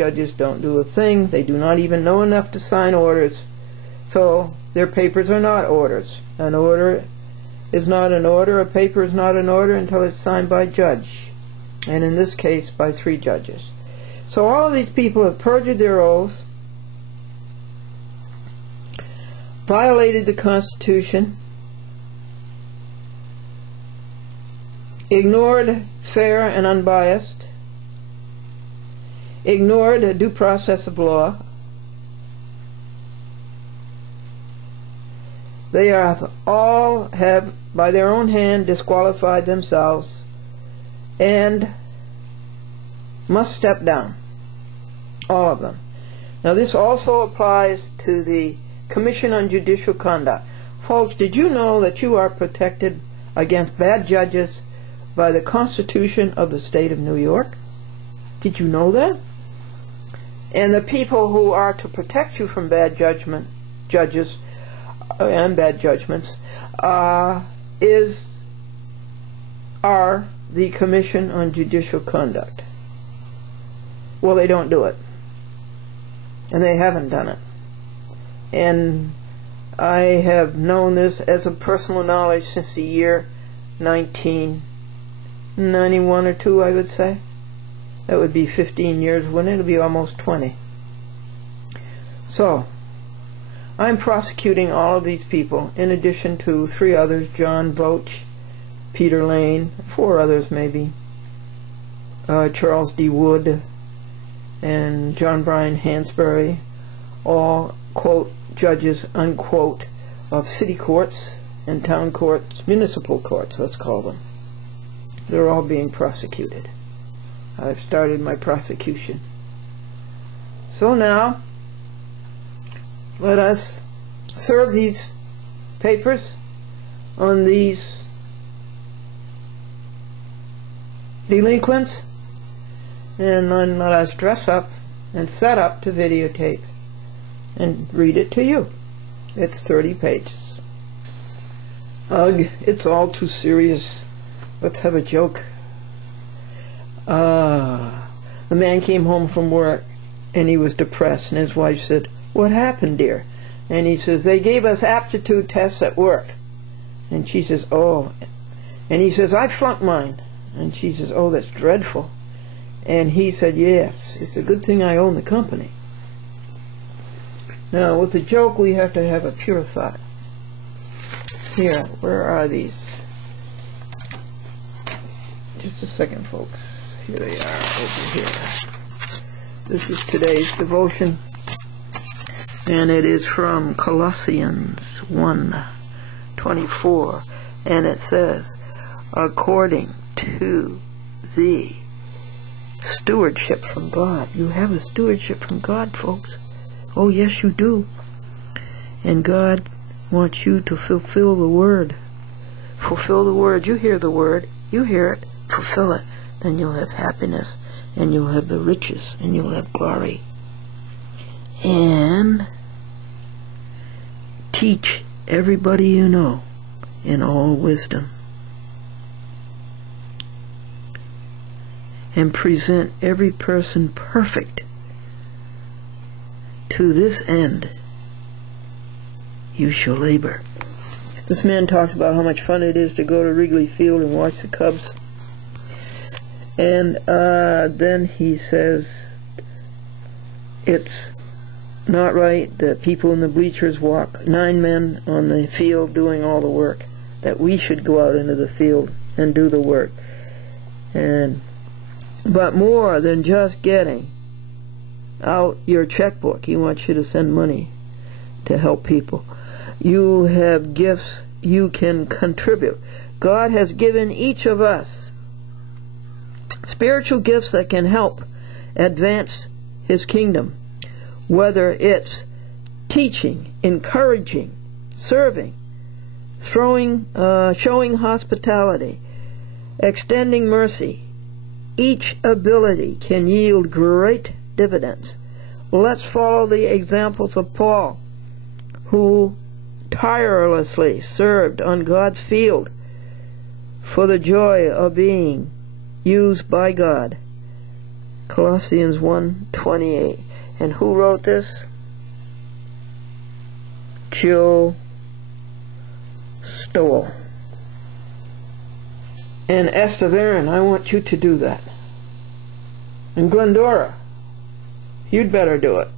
Judges don't do a thing. They do not even know enough to sign orders. So their papers are not orders. An order is not an order. A paper is not an order until it's signed by a judge. And in this case, by 3 judges. So all of these people have perjured their oaths, violated the Constitution, ignored fair and unbiased, ignored a due process of law. They have all by their own hand disqualified themselves and must step down, all of them. Now this also applies to the Commission on Judicial Conduct. Folks, did you know that you are protected against bad judges by the Constitution of the state of New York? Did you know that? And the people who are to protect you from bad judges and bad judgments are the Commission on Judicial Conduct. Well, they don't do it. And they haven't done it. And I have known this as a personal knowledge since the year 1991 or 2, I would say. That would be 15 years, wouldn't it? It'll be almost 20. So, I'm prosecuting all of these people, in addition to 3 others, John Voach, Peter Lane, 4 others maybe, Charles D. Wood, and John Brian Hansberry, all, quote, judges, unquote, of city courts and town courts, municipal courts, let's call them. They're all being prosecuted. I've started my prosecution. So now, let us serve these papers on these delinquents, and then let us dress up and set up to videotape and read it to you. It's 30 pages. Ugh, it's all too serious. Let's have a joke. The man came home from work and he was depressed, and his wife said, "What happened, dear?" And he says, "They gave us aptitude tests at work." And she says, "Oh." And he says, "I flunked mine." And she says, "Oh, that's dreadful." And he said, "Yes, it's a good thing I own the company." Now, with a joke, we have to have a pure thought. Here, where are these? Just a second, folks. Here they are, over here. This is today's devotion, and it is from Colossians 1:24, and it says, according to the stewardship from God. You have a stewardship from God, folks. Oh, yes, you do. And God wants you to fulfill the word. Fulfill the word. You hear the word. You hear it. Fulfill it. Then you'll have happiness, and you'll have the riches, and you'll have glory. And teach everybody you know in all wisdom. And present every person perfect. To this end you shall labor. This man talks about how much fun it is to go to Wrigley Field and watch the Cubs. And then he says it's not right that people in the bleachers walk 9 men on the field doing all the work, that we should go out into the field and do the work. But more than just getting out your checkbook, he wants you to send money to help people. You have gifts you can contribute. God has given each of us spiritual gifts that can help advance His kingdom, whether it's teaching, encouraging, serving, showing hospitality, extending mercy. Each ability can yield great dividends. Let's follow the examples of Paul, who tirelessly served on God's field for the joy of being used by God. Colossians 1:28. And who wrote this? Jill Stowell. And Estevaran, I want you to do that. And Glendora, you'd better do it.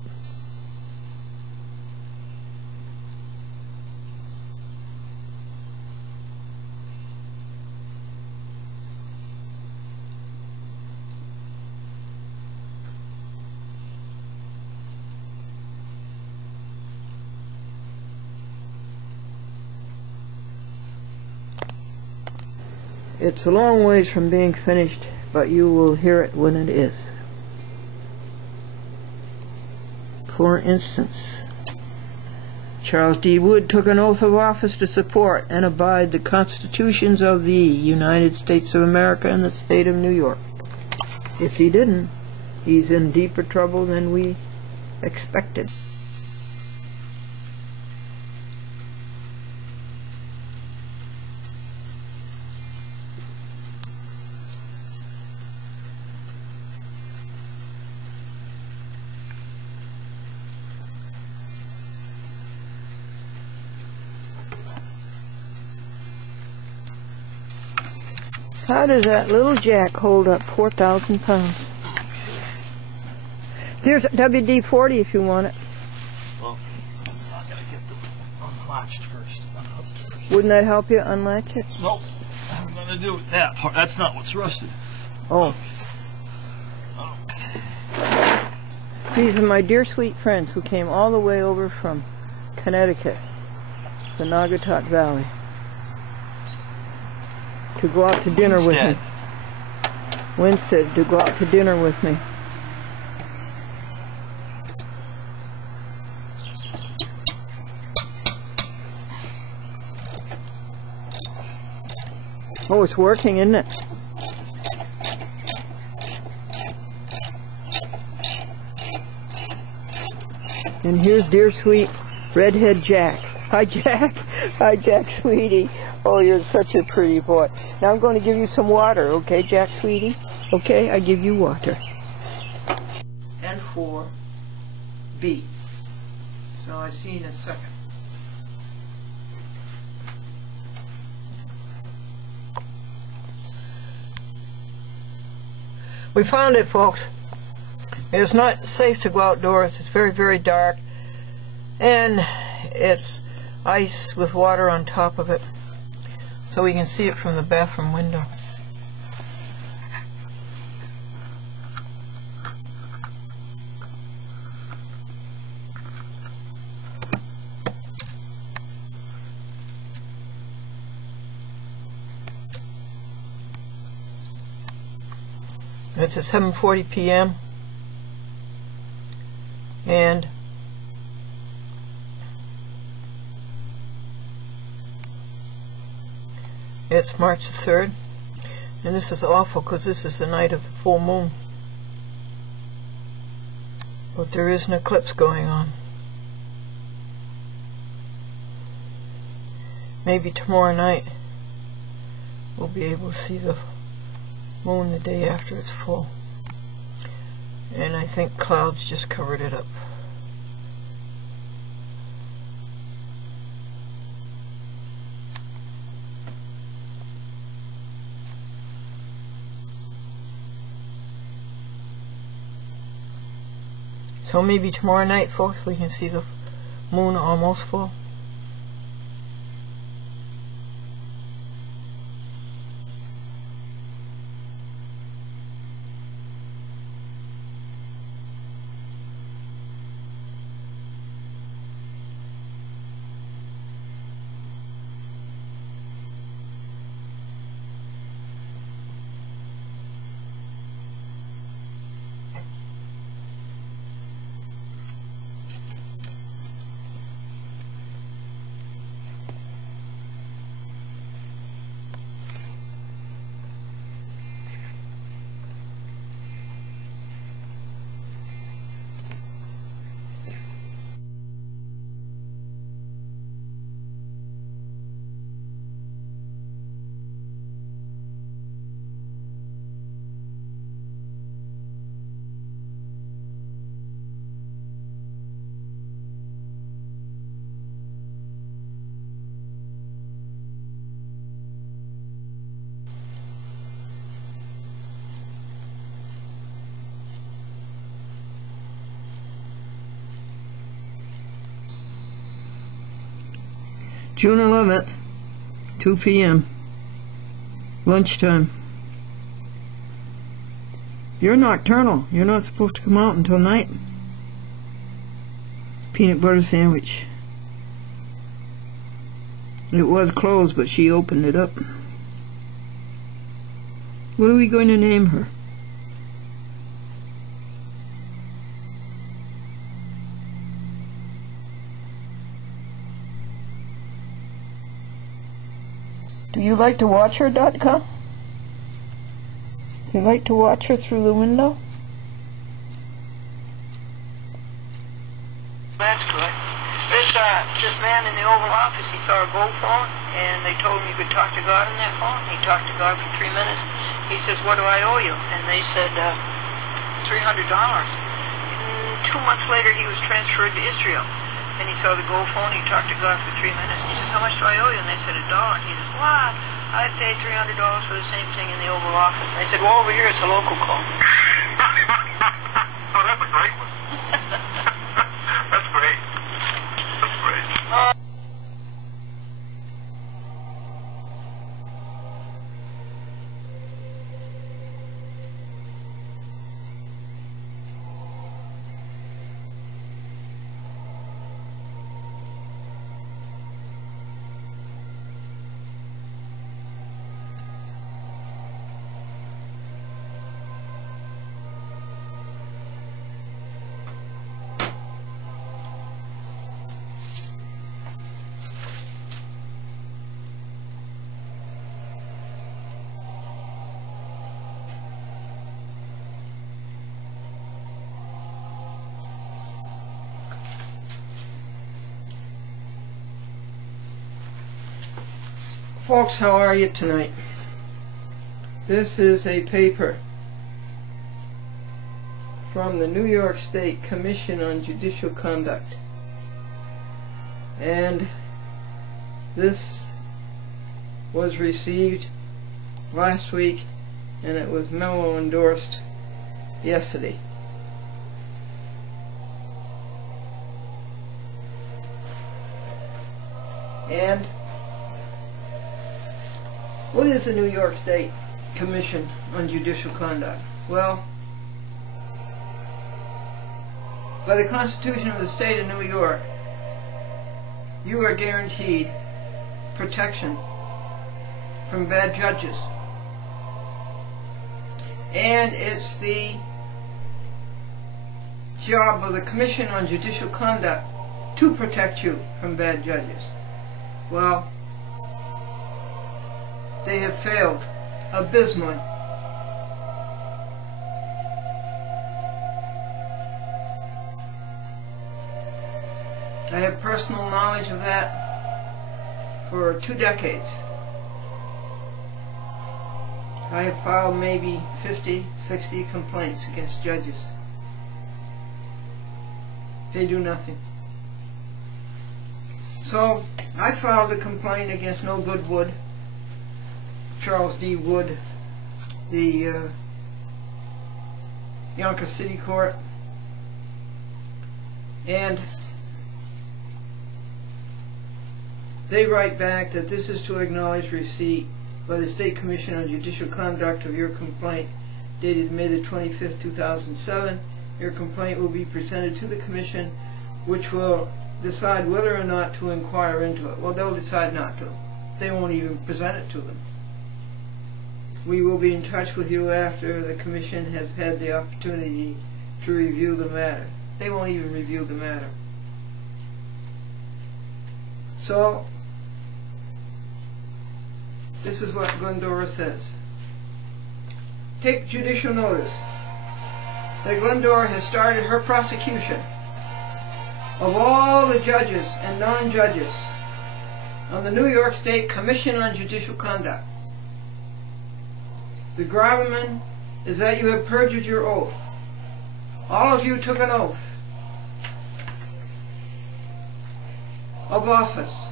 It's a long ways from being finished, but you will hear it when it is. For instance, Charles D. Wood took an oath of office to support and abide the constitutions of the United States of America and the state of New York. If he didn't, he's in deeper trouble than we expected. How does that little jack hold up 4,000 pounds? There's WD-40 if you want it. Well, I gotta get them unlatched first. Wouldn't that help you unlatch it? Nope. I'm gonna do that part. That's not what's rusted. Oh. Okay. These are my dear sweet friends who came all the way over from Connecticut, the Naugatuck Valley, to go out to dinner with me. Winstead, to go out to dinner with me. Oh, it's working, isn't it? And here's dear sweet redhead Jack. Hi, Jack. Hi, Jack, sweetie. Oh, you're such a pretty boy. Now I'm going to give you some water, okay, Jack, sweetie? Okay, I give you water. And for B. So I see in a second. We found it, folks. It's not safe to go outdoors. It's very, very dark. And it's ice with water on top of it. So we can see it from the bathroom window. It's at 7:40 p.m. and it's March the 3rd, and this is awful because this is the night of the full moon. But there is an eclipse going on. Maybe tomorrow night we'll be able to see the moon the day after it's full. And I think clouds just covered it up. So maybe tomorrow night, folks, we can see the moon almost full. June 11th, 2 p.m. lunchtime. You're nocturnal. You're not supposed to come out until night. Peanut butter sandwich. It was closed, but she opened it up. What are we going to name her? Do you like to watch her, .com? You like to watch her through the window? That's good. This man in the Oval Office, he saw a gold phone, and they told him you could talk to God on that phone. He talked to God for 3 minutes. He says, "What do I owe you?" And they said, $300. And 2 months later, he was transferred to Israel. And he saw the gold phone. He talked to God for 3 minutes. He says, "How much do I owe you?" And they said, $1. And he says, "What? I paid $300 for the same thing in the Oval Office." And they said, "Well, over here, it's a local call." Oh, that's a great one. That's great. That's great. Folks, how are you tonight? This is a paper from the New York State Commission on Judicial Conduct, and this was received last week, and it was memo endorsed yesterday. And what is the New York State Commission on Judicial Conduct? Well, by the Constitution of the State of New York, you are guaranteed protection from bad judges. And it's the job of the Commission on Judicial Conduct to protect you from bad judges. Well, they have failed abysmally. I have personal knowledge of that for 2 decades. I have filed maybe 50, 60 complaints against judges. They do nothing. So I filed a complaint against No Good Wood, Charles D. Wood, the Yonkers City Court, and they write back that this is to acknowledge receipt by the State Commission on Judicial Conduct of your complaint dated May the 25th, 2007. Your complaint will be presented to the Commission, which will decide whether or not to inquire into it. Well, they'll decide not to. They won't even present it to them. We will be in touch with you after the Commission has had the opportunity to review the matter. They won't even review the matter. So, this is what Glendora says. Take judicial notice that Glendora has started her prosecution of all the judges and non-judges on the New York State Commission on Judicial Conduct. The gravamen is that you have perjured your oath. All of you took an oath of office.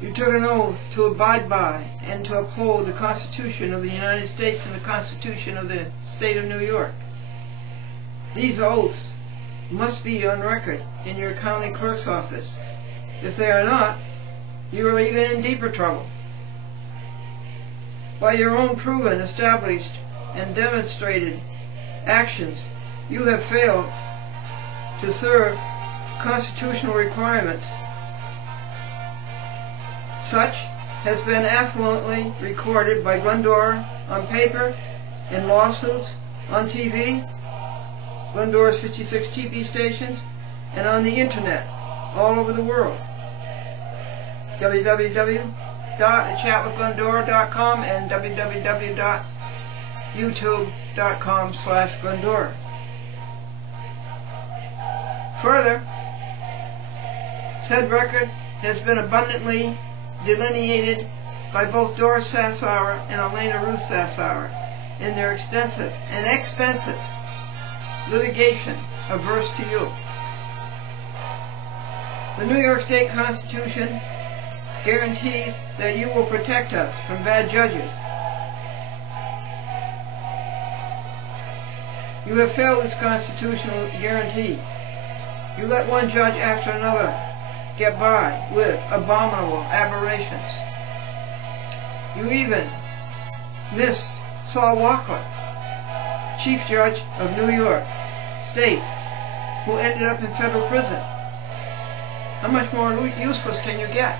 You took an oath to abide by and to uphold the Constitution of the United States and the Constitution of the State of New York. These oaths must be on record in your county clerk's office. If they are not, you are even in deeper trouble. By your own proven, established, and demonstrated actions, you have failed to serve constitutional requirements. Such has been affluently recorded by Glendora on paper, in lawsuits, on TV, Glendora's 56 TV stations, and on the internet all over the world. www.achatwithglendora.com and www.youtube.com/Glendora. Further, said record has been abundantly delineated by both Doris Sassower and Elena Ruth Sassower in their extensive and expensive litigation averse to you. The New York State Constitution guarantees that you will protect us from bad judges. You have failed this constitutional guarantee. You let one judge after another get by with abominable aberrations. You even missed Saul Walker, Chief Judge of New York State, who ended up in federal prison. How much more useless can you get?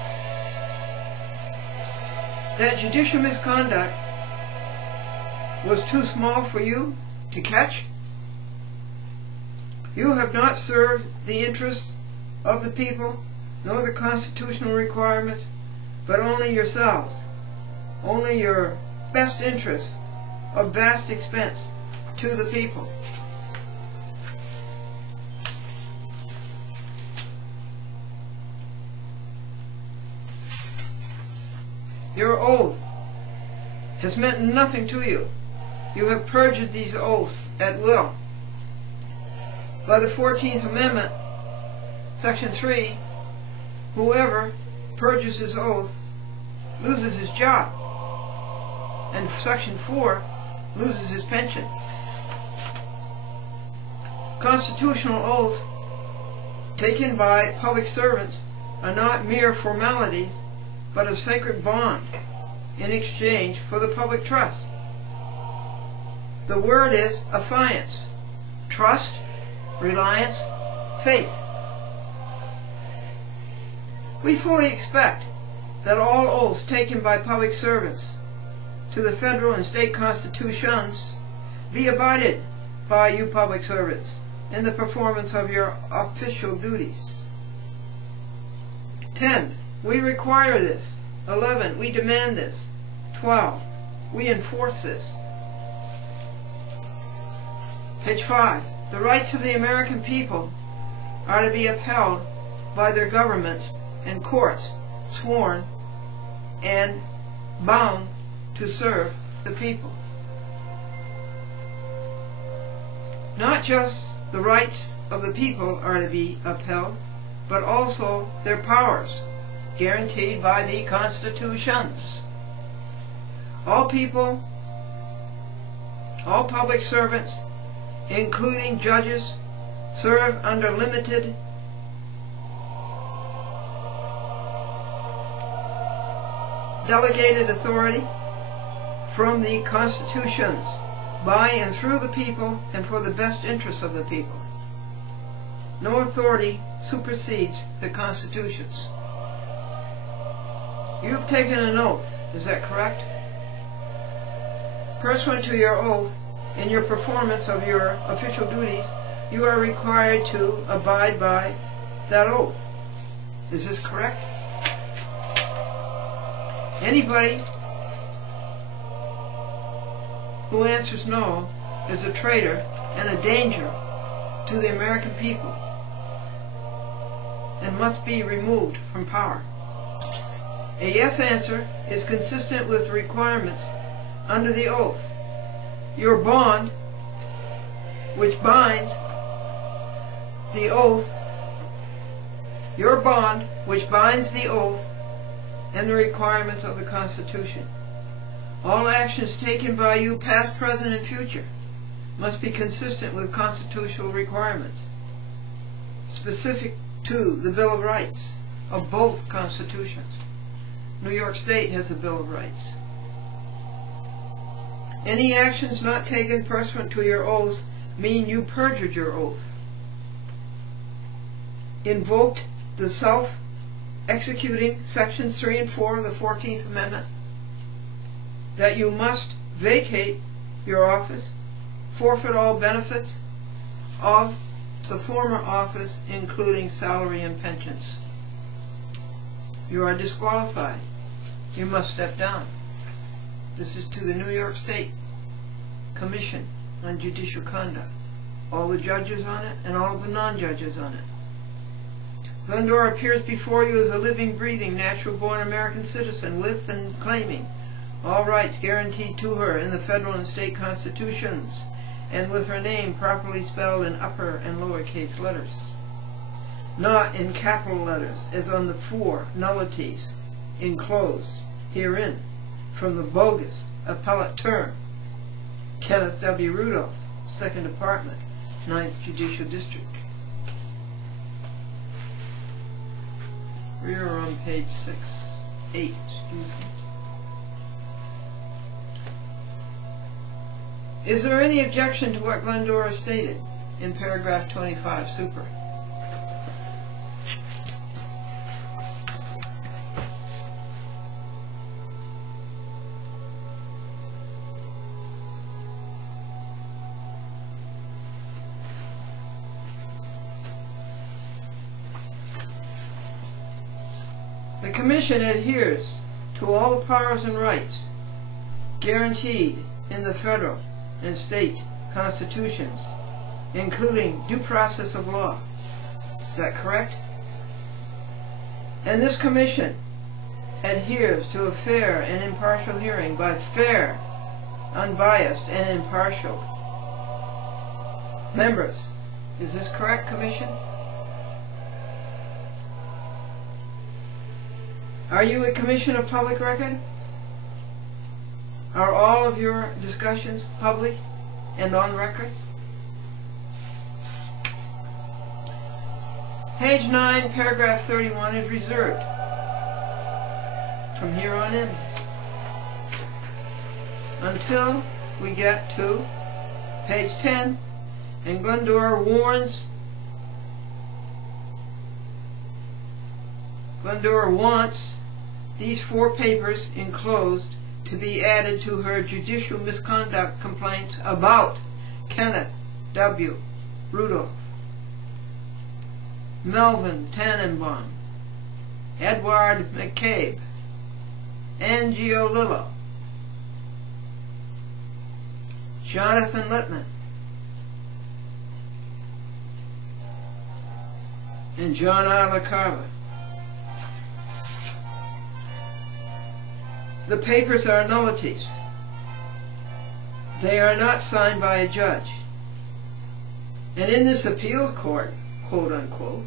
That judicial misconduct was too small for you to catch? You have not served the interests of the people, nor the constitutional requirements, but only yourselves, only your best interests of vast expense to the people. Your oath has meant nothing to you. You have perjured these oaths at will. By the 14th Amendment, Section 3, whoever perjures his oath loses his job. And Section 4 loses his pension. Constitutional oaths taken by public servants are not mere formalities, but a sacred bond in exchange for the public trust. The word is affiance, trust, reliance, faith. We fully expect that all oaths taken by public servants to the federal and state constitutions be abided by you public servants in the performance of your official duties. 10. We require this. 11. We demand this. 12. We enforce this. Page 5. The rights of the American people are to be upheld by their governments and courts, sworn and bound to serve the people. Not just the rights of the people are to be upheld, but also their powers, guaranteed by the constitutions. All people, all public servants, including judges, serve under limited delegated authority from the constitutions, by and through the people, and for the best interests of the people. No authority supersedes the constitutions. You have taken an oath, is that correct? Pursuant to your oath, in your performance of your official duties, you are required to abide by that oath. Is this correct? Anybody who answers no is a traitor and a danger to the American people and must be removed from power. A yes answer is consistent with the requirements under the oath. Your bond, which binds the oath, your bond, which binds the oath and the requirements of the Constitution. All actions taken by you, past, present, and future, must be consistent with constitutional requirements, specific to the Bill of Rights of both constitutions. New York State has a Bill of Rights. Any actions not taken pursuant to your oaths mean you perjured your oath, invoked the self-executing Sections 3 and 4 of the 14th Amendment, that you must vacate your office, forfeit all benefits of the former office, including salary and pensions. You are disqualified. You must step down. This is to the New York State Commission on Judicial Conduct. All the judges on it and all of the non-judges on it. Glendora appears before you as a living, breathing, natural-born American citizen with and claiming all rights guaranteed to her in the federal and state constitutions, and with her name properly spelled in upper and lowercase letters, not in capital letters as on the 4 nullities enclosed herein from the bogus appellate term Kenneth W. Rudolph, 2nd Department, 9th Judicial District. We are on page 8, excuse me. Is there any objection to what Glendora stated in paragraph 25, super? The Commission adheres to all the powers and rights guaranteed in the federal and state constitutions, including due process of law. Is that correct? And this Commission adheres to a fair and impartial hearing by fair, unbiased, and impartial members. Is this correct, Commission? Are you a Commission of Public Record? Are all of your discussions public and on record? Page 9, paragraph 31 is reserved from here on in until we get to page 10, and Glendora wants these 4 papers enclosed to be added to her judicial misconduct complaints about Kenneth W. Rudolph, Melvin Tannenbaum, Edward McCabe, Angie O'Lillo, Jonathan Littman, and John R. LaCarva. The papers are nullities. They are not signed by a judge. And in this appeals court, quote unquote,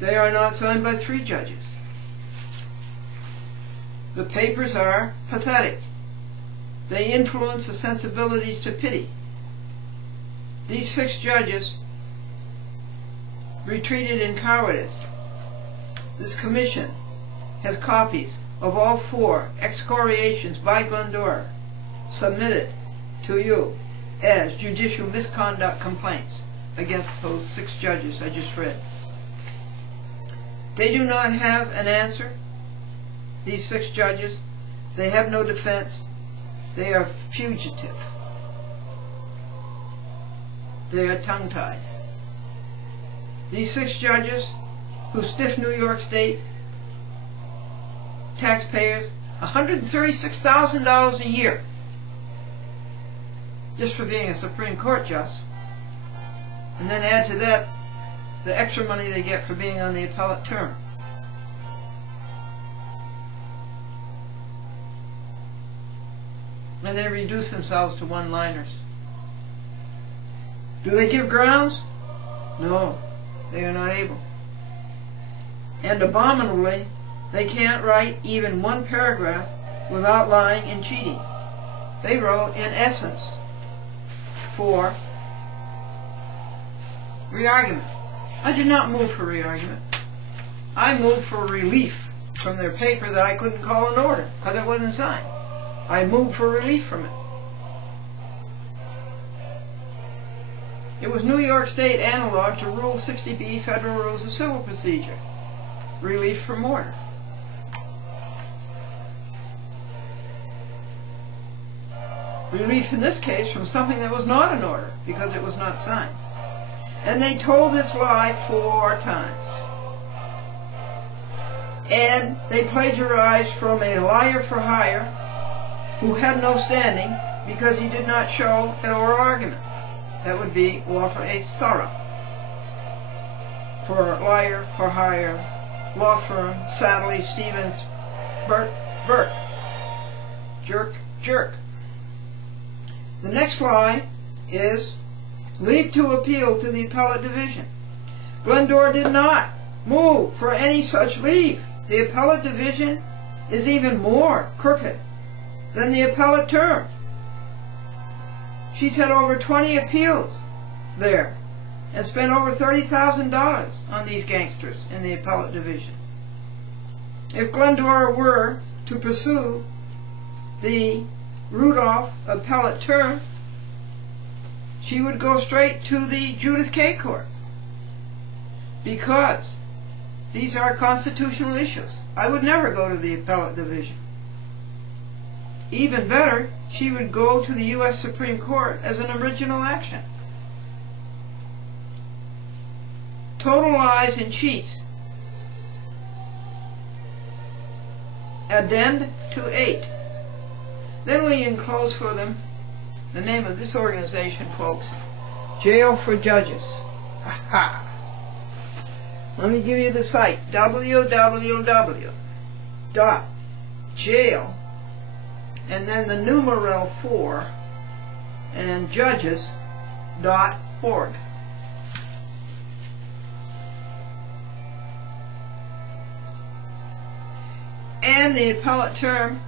they are not signed by 3 judges. The papers are pathetic. They influence the sensibilities to pity. These 6 judges retreated in cowardice. This Commission has copies of all 4 excoriations by Glendora submitted to you as judicial misconduct complaints against those 6 judges I just read. They do not have an answer, these 6 judges. They have no defense. They are fugitive. They are tongue-tied. These 6 judges who stiff New York State taxpayers $136,000 a year just for being a Supreme Court justice, and then add to that the extra money they get for being on the appellate term. And they reduce themselves to one-liners. Do they give grounds? No, they are not able. And abominably, they can't write even 1 paragraph without lying and cheating. They wrote, in essence, for re-argument. I did not move for re-argument. I moved for relief from their paper that I couldn't call an order because it wasn't signed. I moved for relief from it. It was New York State analog to Rule 60B, Federal Rules of Civil Procedure. Relief from order. Relief in this case from something that was not an order because it was not signed. And they told this lie 4 times. And they plagiarized from a liar for hire who had no standing because he did not show an oral argument. That would be Walter A. Sorrow. For liar for hire, law firm, Sadley, Stevens, Burke, jerk. The next lie is leave to appeal to the appellate division. Glendora did not move for any such leave. The appellate division is even more crooked than the appellate term. She's had over 20 appeals there and spent over $30,000 on these gangsters in the appellate division. If Glendora were to pursue the Rudolph appellate term, she would go straight to the Judith K. Court because these are constitutional issues. I would never go to the appellate division. Even better, she would go to the U.S. Supreme Court as an original action. Total lies and cheats. Addend to 8. Then we enclose for them the name of this organization, folks. Jail for Judges. Ha ha. Let me give you the site. www.jail and then the numeral 4 and judges.org. And the appellate term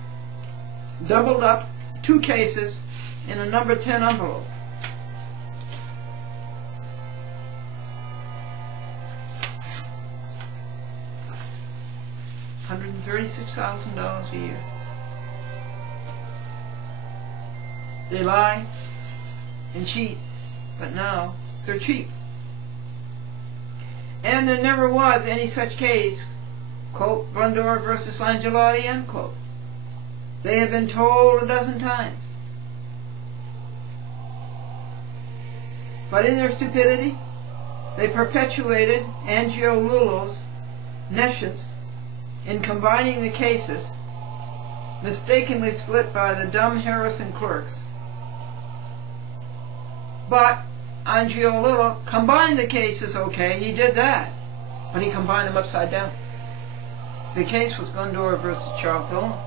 doubled up 2 cases in a number 10 envelope. $136,000 a year. They lie and cheat, but now they're cheap. And there never was any such case, quote, Glendora versus Langelotti, end quote. They have been told a dozen times. But in their stupidity, they perpetuated Angiolulo's nescience in combining the cases, mistakenly split by the dumb Harrison clerks. But Angiolulo combined the cases, okay, he did that, but he combined them upside down. The case was Glendora versus Charles Dolan.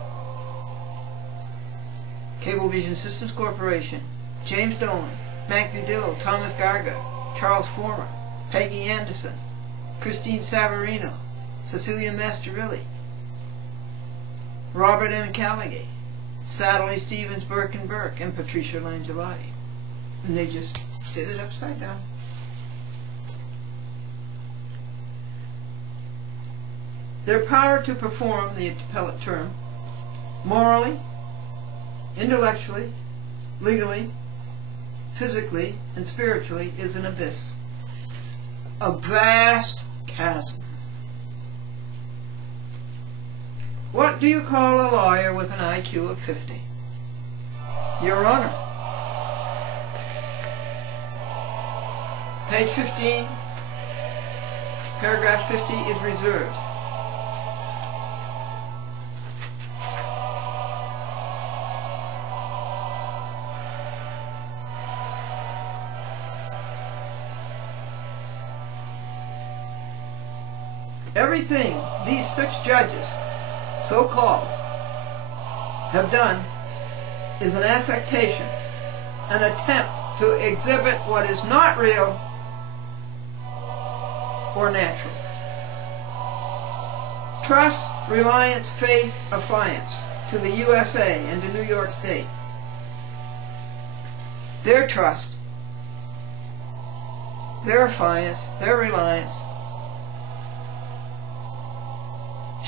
Cablevision Systems Corporation, James Dolan, Mac Budillo, Thomas Garga, Charles Former, Peggy Anderson, Christine Savarino, Cecilia Masterilli, Robert M. Callagay, Sadley, Stevens, Burke and Burke, and Patricia Langelotti. And they just did it upside down. Their power to perform the appellate term morally, intellectually, legally, physically, and spiritually is an abyss. A vast chasm. What do you call a lawyer with an IQ of 50? Your Honor. Page 15, paragraph 50 is reserved. Everything these 6 judges, so-called, have done is an affectation, an attempt to exhibit what is not real or natural. Trust, reliance, faith, affiance to the USA and to New York State. Their trust, their affiance, their reliance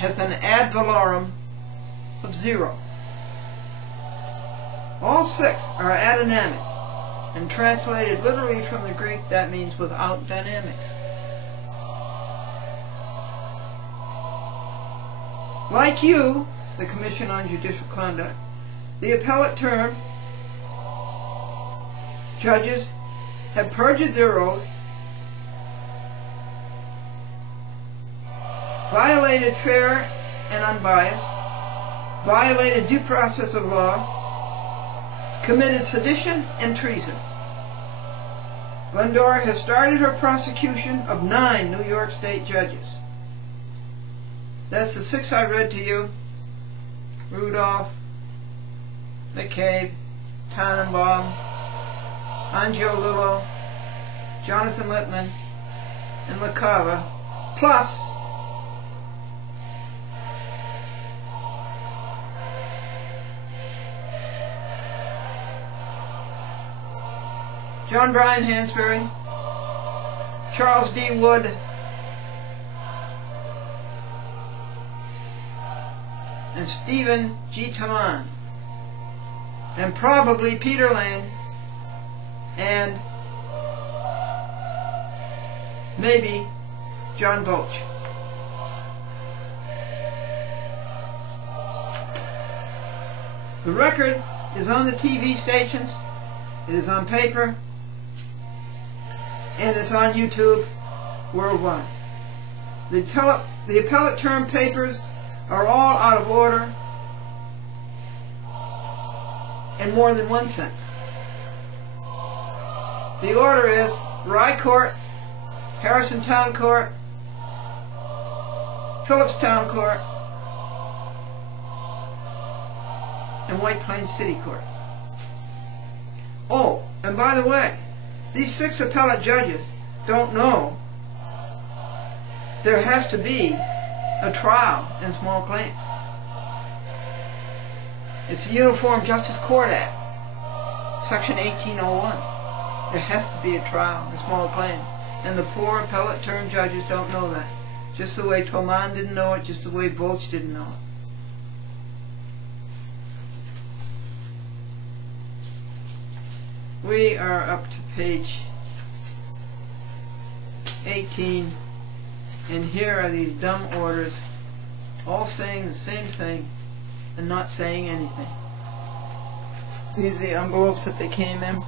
has an ad valorem of 0. All 6 are adynamic, and translated literally from the Greek, that means without dynamics. Like you, the Commission on Judicial Conduct, the appellate term judges have perjured their oaths, violated fair and unbiased, violated due process of law, committed sedition and treason. Glendora has started her prosecution of 9 New York State judges. That's the 6 I read to you: Rudolph, McCabe, Tannenbaum, Angiolillo, Jonathan Lippman, and LaCava, plus John Bryan Hansberry, Charles D. Wood, and Stephen G. Taman, and probably Peter Lane, and maybe John Boach. The record is on the TV stations, it is on paper, and it's on YouTube worldwide. The appellate term papers are all out of order in more than one sense. The order is Rye Court, Harrison Town Court, Phillips Town Court, and White Plains City Court. Oh, and by the way, these 6 appellate judges don't know there has to be a trial in small claims. It's the Uniform Justice Court Act, Section 1801. There has to be a trial in small claims. And the poor appellate term judges don't know that. Just the way Toman didn't know it, just the way Boach didn't know it. We are up to page 18, and here are these dumb orders, all saying the same thing and not saying anything. These are the envelopes that they came in.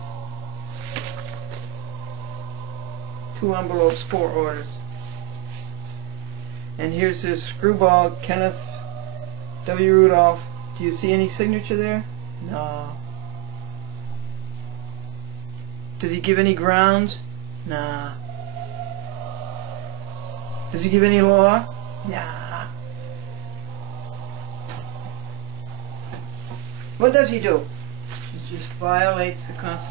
2 envelopes, 4 orders. And here's this screwball Kenneth W. Rudolph. Do you see any signature there? No. Does he give any grounds? Nah. Does he give any law? Nah. What does he do? He just violates the Constitution.